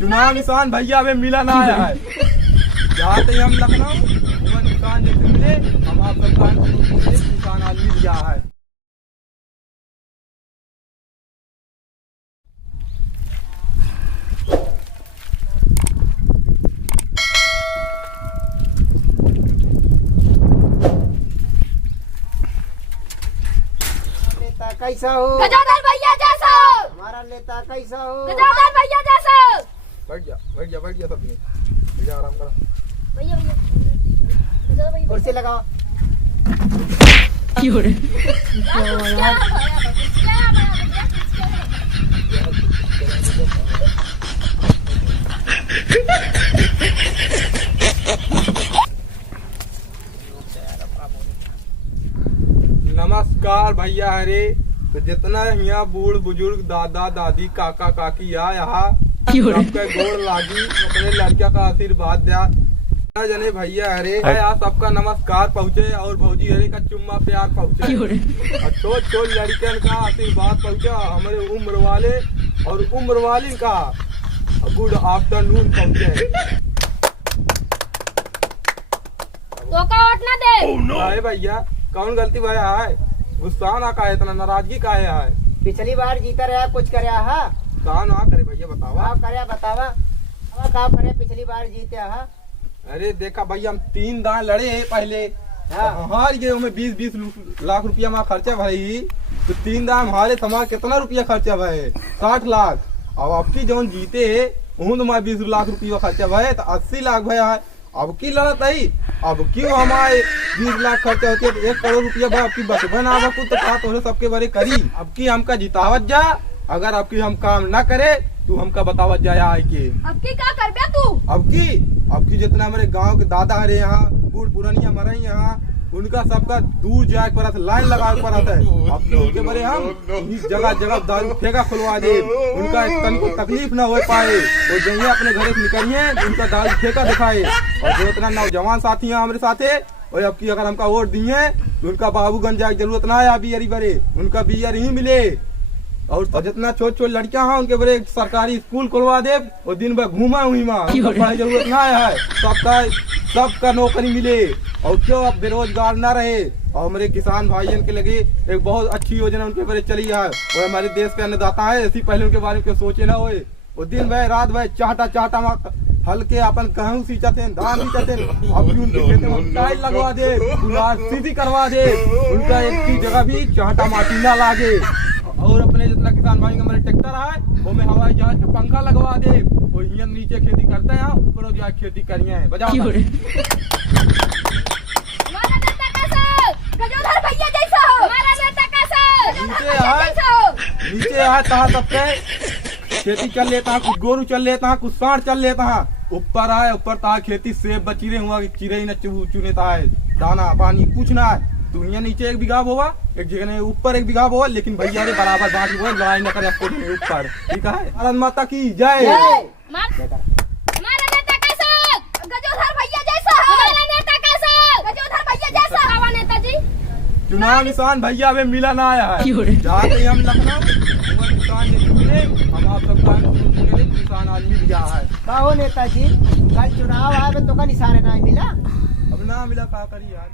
चुनाव निशान भैया हमें मिला ना आया है। जाते हम लखनऊ वो निशान जैसे मिले हम आप सरकार निशान आज मिल गया है। कैसा हो गजोदर भैया जैसा हो, हमारा नेता कैसा हो गजोदर भैया जैसा हो। बैठ जा सब बैठ जा, आराम करो। भैया गजोदर भैया कुर्सी लगाओ। नमस्कार भैया। अरे तो जितना यहाँ बूढ़ बुजुर्ग दादा दादी काका काकी आ यहाँ सबके गोड़ लागी अपने लड़किया का आशीर्वाद दिया जने भैया। अरे यहाँ सबका नमस्कार पहुँचे और भौजी हरे का चुम्मा प्यार पहुँचे और छोट छोट लड़कियन का आशीर्वाद पहुँचा हमारे उम्र वाले और उम्र वाली का गुड आफ्टरनून पहुँचे। तो का वोट ना दे। अरे भैया कौन गलती भैया है? गुस्सा ना का है, इतना नाराजगी का है? पिछली बार जीता रहा कुछ करे हा कहा ना करे भैया बतावा। का करे बतावा का करे पिछली बार जीते हा। अरे देखा भैया हम 3 दांव लड़े हैं पहले। हार गए हमें 20-20 लाख रुपया हमारा खर्चा भाई। तो 3 दांव हमारे समाज कितना रुपया खर्चा भाई? 60 लाख। अब आपकी जौन जीते है तुम्हारे 20 लाख रुपया खर्चा भाई तो 80 लाख भाई है। अब की लड़त आई, अब क्यों हमारे 20 लाख खर्चा होती है तो 1 करोड़ रुपया भाई आपकी बस बना तो बात हो सबके बारे करी। अब की हमका जितावत जा, अगर आपकी हम काम ना करे तू हमका बतावत जाया है कि अब की का कर बे तू? अब की जितना हमारे गांव के दादा हरे यहाँ बूढ़ पुरानिया मरे यहाँ उनका सबका दूर जाए पड़ा था, लाइन लगा पड़ा था। अब उनके बड़े हम जगह जगह दारू फेंका खुलवा दे, उनका तन को तकलीफ ना हो पाए और जहिए अपने घर से निकलिए उनका दारू फेंका दिखाए। और जो इतना नौजवान साथी हैं हमारे साथे और अब की अगर हमका वोट दिए तो उनका बाबूगंज जाए जरूरत ना है बियरी बड़े, उनका बियर ही मिले। और जितना छोट छोट लड़कियां हैं उनके बड़े सरकारी स्कूल खुलवा दे और दिन भर घूमा हुई माँ पढ़ाई जरूरत ना है। सबका नौकरी मिले और क्यों अब बेरोजगार ना रहे। और हमारे किसान भाइयों के लगे एक बहुत अच्छी योजना उनके बारे चली है और हमारे देश के अन्नदाता है, ऐसी पहले उनके बारे में सोचे ना होए। और दिन भर रात भर चाहता हल्के अपन कहूँ सींचते धान सींचते अब भी उनके खेत में टाइल लगवा दे, सीधी करवा दे, उनका एक की जगह भी चाहता माटी ना लागे। और अपने जितना किसान भाई हमारे ट्रैक्टर है वो में हवाई जहाज का पंखा लगवा दे और यहाँ नीचे खेती करते हैं ऊपर जाए खेती करिए है। बजाओ हमारा नेता कैसा हो? गजोदर भैया जैसा हो। हमारा नेता कैसा हो? नीचे है तहाँ सबके खेती कर लेता है, कुछ गोरू चल लेता है, कुछ सांड चल लेता है। ऊपर आए ऊपर ता खेती सेब बचीरे हुआ चिड़े न चुनेता है, दाना पानी कुछ ना है। दुनिया नीचे 1 बीघा होगा, एक जगह ऊपर 1 बीघा होगा, लेकिन भैया रे बराबर बांट हुआ लड़ाई न करे ऊपर। ठीक है, भारत माता की जय। हमारा नेता कैसा हो? गजोदर भैया जैसा हो। हमारा नेता कैसा हो? गजोदर भैया जैसा हो। हमारा नेताजी चुनाव निशान भैया हमें मिला ना आया है। जाते हम लखनऊ वो निशान जैसे मिले हम आप सरकार निशान आज मिल गया है। का हो नेताजी कल चुनाव आए तो का निशान नहीं मिला? अब ना मिला का करी यार।